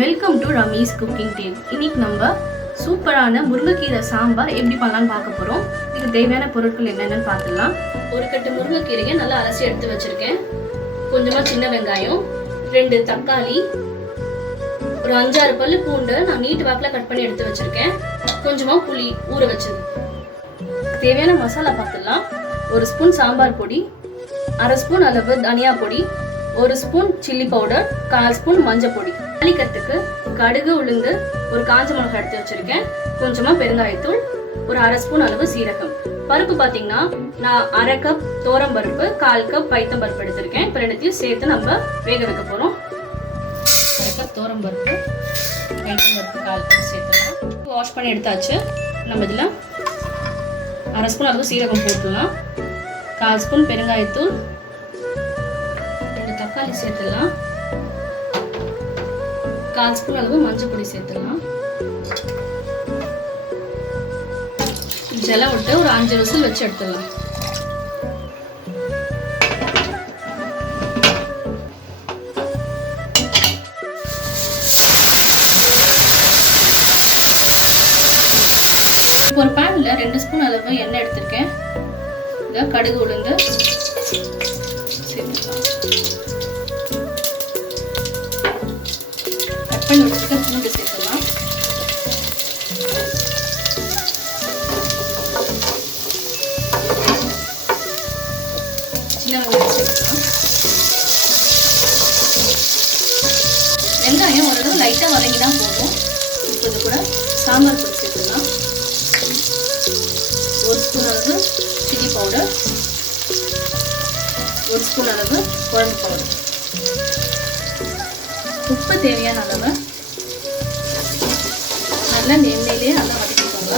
Welcome to Ramees cooking tale. இன்னைக்கு நம்ம சூப்பரான முருங்கைக்கீரை சாம்பார் எப்படி பண்ணலான்னு பார்க்க போகிறோம். இதுக்கு தேவையான பொருட்கள் என்னென்னு பார்த்துடலாம். ஒரு கட்டு முருங்கைக்கீரையை நல்லா அலசி எடுத்து வச்சுருக்கேன். கொஞ்சமாக சின்ன வெங்காயம், 2 தக்காளி, ஒரு 5-6 பல்லு பூண்டு நான் நீட்டு வாக்கில் கட் பண்ணி எடுத்து வச்சுருக்கேன். கொஞ்சமாக புளி ஊற வச்சது. தேவையான மசாலா பார்த்துடலாம். 1 ஸ்பூன் சாம்பார் பொடி, 1/2 ஸ்பூன் அளவு தனியா பொடி, 1 ஸ்பூன் சில்லி பவுடர், 1/4 ஸ்பூன் மஞ்சள் பொடி. தாளிக்கிறதுக்கு கடுகு, உளுந்து, ஒரு காஞ்ச மிளகாய் எடுத்து வச்சிருக்கேன். கொஞ்சமா பெருங்காயத்தூள், ஒரு 1/2 ஸ்பூன் அளவு சீரகம். பருப்பு பார்த்தீங்கன்னா நான் 1/2 கப் தோரம் பருப்பு, 1/4 கப் பைத்தம் பருப்பு எடுத்திருக்கேன். இப்போ ரெண்டுத்தையும் சேர்த்து நம்ம வேக வைக்க போறோம். 1/2 கப் தோரம் பருப்பு, பைத்தம் பருப்பு 1/4 கப் சேர்த்துக்கலாம். வாஷ் பண்ணி எடுத்தாச்சு. நம்ம இதில் 1/2 ஸ்பூன் அளவு சீரகம் போட்டுடலாம். 1/4 ஸ்பூன் பெருங்காயத்தூள், 2 தக்காளி சேர்த்துடலாம். 1/4 ஸ்பூன் அளவு மஞ்சள் பொடி சேர்த்துடலாம். ஜலம் விட்டு ஒரு 5 விசில் வச்சு எடுத்துடலாம். ஒரு பேன்ல 2 ஸ்பூன் அளவு எண்ணெய் எடுத்திருக்கேன். இதை கடுகு, உளுந்து சேர்த்துக்கலாம். கட் பண்ணி வச்சுக்க பூண்டு சேர்த்துக்கலாம். சின்ன வெங்காயம் சேர்த்துக்கலாம். வெங்காயம் ஓரளவு லைட்டாக வதங்கினா போதும். இப்போ இது கூட சாம்பார் பொடி சேர்த்துக்கலாம். 1 ஸ்பூன் அளவு சில்லி பவுடர், 1 ஸ்பூன் அளவு குழம்பு பவுடர், உப்பு தேவையான அளவு. நல்லா எண்ணெயிலே நல்லா வதக்கிக்கோங்க.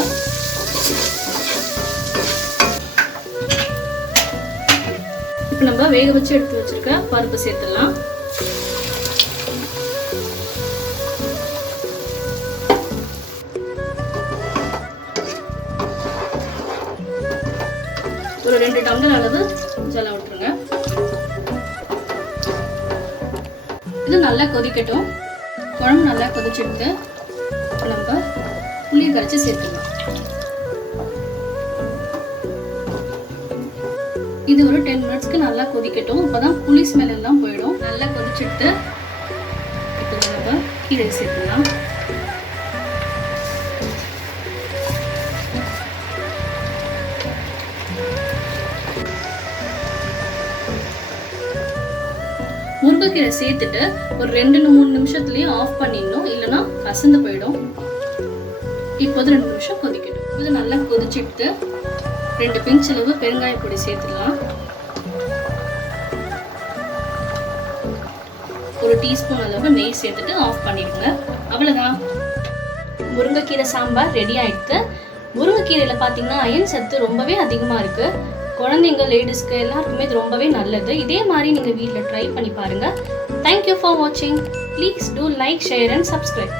இப்போ நம்ம வேக வச்சு எடுத்து வச்சிருக்க பருப்பு சேர்த்துடலாம். ஒரு 2 டம்ளர் அளவு ஜலம் விட்டுருங்க. இது நல்லா கொதிக்கட்டும். குழம்பு நல்லா கொதிச்சுட்டு நம்ம புளியை கரைச்சி சேர்த்துக்கலாம். இது ஒரு 10 மினிட்ஸ்க்கு நல்லா கொதிக்கட்டும். அப்போதான் புளி ஸ்மெல் எல்லாம் போயிடும். நல்லா கொதிச்சுட்டு இப்போ நம்ம கீரை சேர்த்துக்கலாம். முருங்கைக்கீரை சேர்த்துட்டு ஒரு 2-3 நிமிஷத்துலயும் ஆஃப் பண்ணிடணும், இல்லைன்னா கசந்து போயிடும். இப்போது 2 நிமிஷம் கொதிக்கட்டும். இது நல்லா கொதிச்சுட்டு 2 பிஞ்ச் அளவு பெருங்காய பொடி சேர்த்துடலாம். 1 டீஸ்பூன் அளவு நெய் சேர்த்துட்டு ஆஃப் பண்ணிடுங்க. அவ்வளோதான், முருங்கைக்கீரை சாம்பார் ரெடி ஆயிடுது. முருங்கைக்கீரையில் பார்த்தீங்கன்னா அயன் சத்து ரொம்பவே அதிகமாக இருக்கு. குழந்தைங்க, லேடிஸ்க்கு எல்லாருக்குமே இது ரொம்பவே நல்லது. இதே மாதிரி நீங்கள் வீட்டில் ட்ரை பண்ணி பாருங்கள். தேங்க்யூ ஃபார் வாட்சிங். Please do like, share and subscribe.